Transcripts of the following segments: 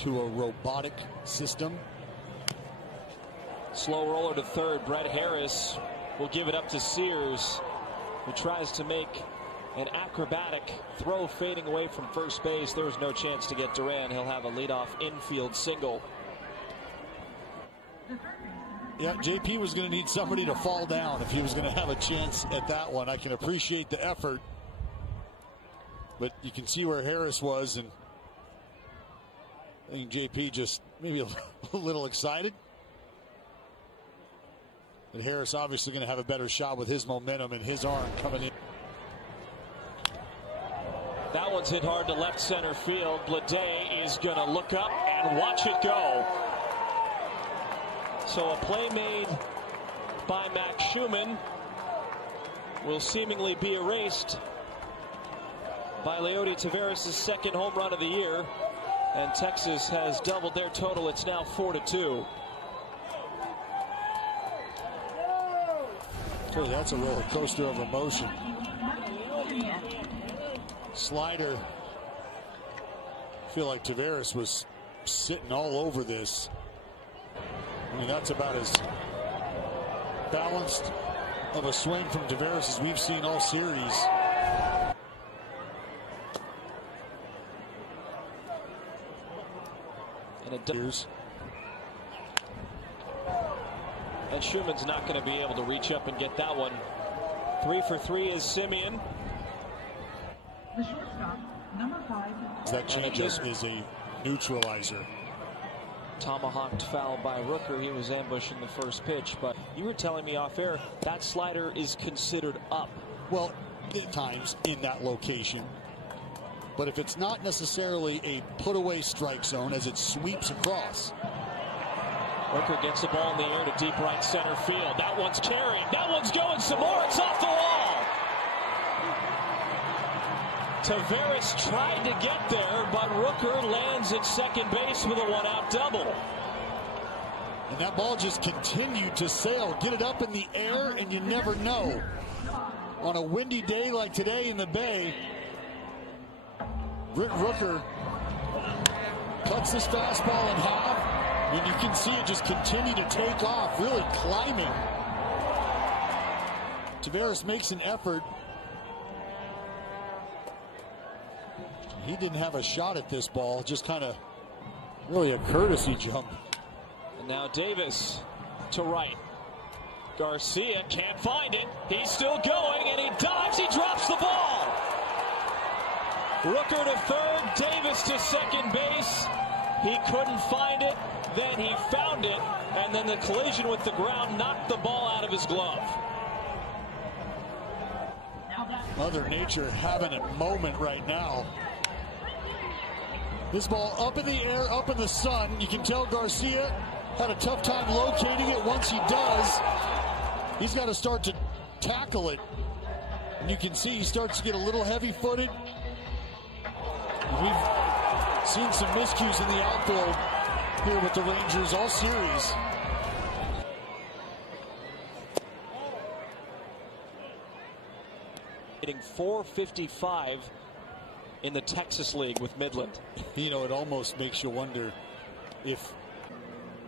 to a robotic system. Slow roller to third. Brett Harris will give it up to Sears, who tries to make an acrobatic throw fading away from first base. There's no chance to get Duran. He'll have a leadoff infield single. Yeah, JP was going to need somebody to fall down if he was going to have a chance at that one. I can appreciate the effort, but you can see where Harris was, and I think JP just maybe a little excited. And Harris obviously going to have a better shot with his momentum and his arm coming in. That one's hit hard to left center field. Bleday is going to look up and watch it go. So a play made by Max Schumann will seemingly be erased by Leody Taveras' second home run of the year. And Texas has doubled their total. It's now 4-2. So that's a roller coaster of emotion. Slider. I feel like Taveras was sitting all over this. I mean, that's about as balanced of a swing from Taveras as we've seen all series. And it does. And Schumann's not going to be able to reach up and get that one. 3 for 3 is Simeon. The shortstop, number 5. That changeup is a neutralizer. Tomahawked foul by Rooker. He was ambushing the first pitch, but you were telling me off air that slider is considered up. Well, at times in that location. But if it's not necessarily a put-away strike zone as it sweeps across. Rooker gets the ball in the air to deep right center field. That one's carried. That one's going some more. It's off the wall. Taveras tried to get there, but Rooker lands at second base with a one-out double. And that ball just continued to sail. Get it up in the air, and you never know. On a windy day like today in the Bay, Britt Rooker cuts this fastball in half, and you can see it just continue to take off, really climbing. Taveras makes an effort. He didn't have a shot at this ball, just kind of really a courtesy jump. And now Davis to right. Garcia can't find it. He's still going, and he dives. He drops the ball. Rooker to third, Davis to second base. He couldn't find it. Then he found it, and then the collision with the ground knocked the ball out of his glove. Mother Nature having a moment right now. This ball up in the air, up in the sun. You can tell Garcia had a tough time locating it. Once he does, he's got to start to tackle it. And you can see he starts to get a little heavy-footed. We've seen some miscues in the outfield here with the Rangers all series. Hitting .455 in the Texas League with Midland. You know, it almost makes you wonder if...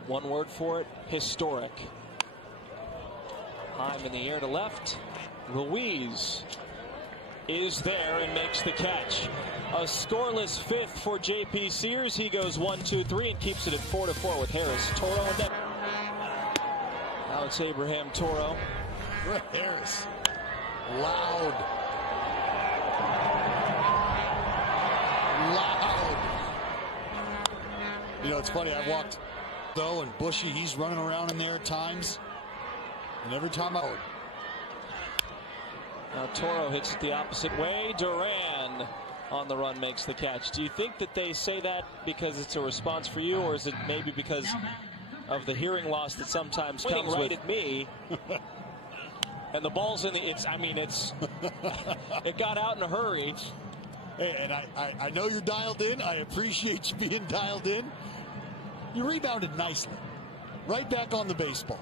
One word for it, historic. Heim in the air to left. Ruiz is there and makes the catch. A scoreless fifth for J.P. Sears. He goes 1-2-3 and keeps it at 4-4 with Harris. Toro and then. Now it's Abraham Toro. Brett Harris. Loud. You know, it's funny, I walked though, and Bushy, he's running around in there at times. And every time I... Now Toro hits it the opposite way. Duran on the run makes the catch. Do you think that they say that because it's a response for you, or is it maybe because of the hearing loss that sometimes comes right at me? And the ball's in the... it got out in a hurry. Hey, and I know you're dialed in. I appreciate you being dialed in. You rebounded nicely. Right back on the baseball.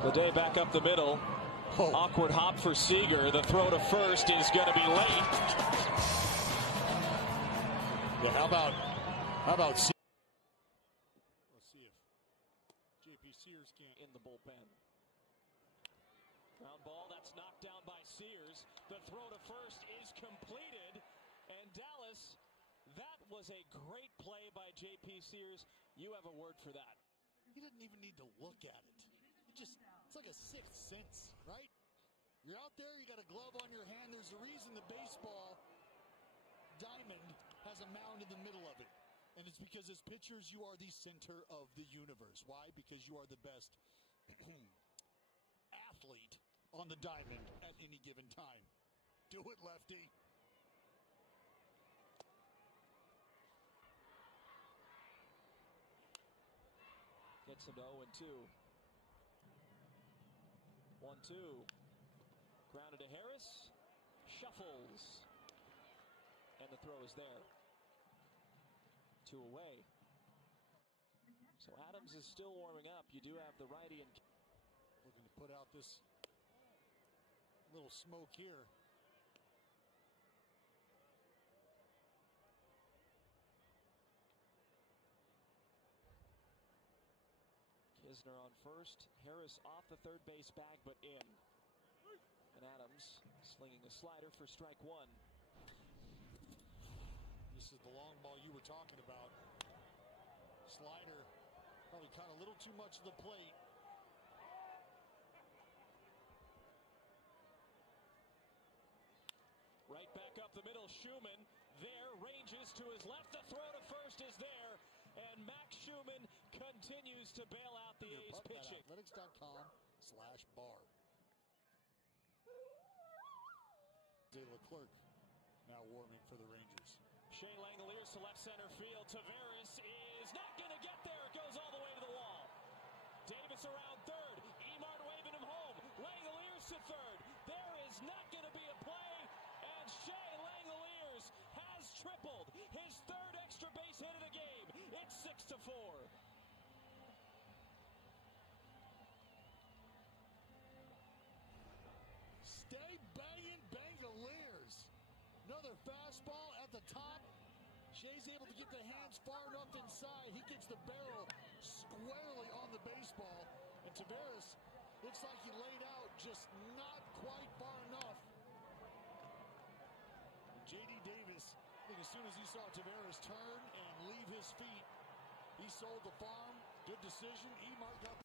Bleday back up the middle. Oh. Awkward hop for Seager. The throw to first is going to be late. Yeah, how about Let's see if J.P. Sears can't. In the bullpen. Ground ball, that's knocked down by Sears. The throw to first is completed. And Dallas, that was a great play by J.P. Sears. You have a word for that. He didn't even need to look at it. It's like a sixth sense, right? You're out there, you got a glove on your hand. There's a reason the baseball diamond has a mound in the middle of it. And it's because as pitchers, you are the center of the universe. Why? Because you are the best athlete on the diamond at any given time. Do it, lefty. Gets him to 0-2. 1-2. Grounded to Harris. Shuffles. And the throw is there. 2 away. So Adams is still warming up. You do have the righty and looking to put out this little smoke here. Kisner on first. Harris off the third base bag, but in. And Adams slinging a slider for strike 1. This is the long ball you were talking about. Slider probably caught a little too much of the plate. Right back up the middle, Schumann there, ranges to his left. The throw to first is there, and Max Schumann continues to bail out the A's pitching. Athletics.com/bar. Leclerc now warming for the Rangers. Shea Langoliers to left center field. Tavares is not going to get there. It goes all the way to the wall. Davis around third. Emart waving him home. Langoliers to third. There is not going to be a play. And Shea Langoliers has tripled his third extra base hit of the game. It's 6-4. Stay banging, Bangaliers. Another fastball at the top. Shea's able to get the hands far enough inside. He gets the barrel squarely on the baseball. And Tavares looks like he laid out, just not quite far enough. And J.D. Davis, I think as soon as he saw Tavares turn and leave his feet, he sold the farm. Good decision. Emart got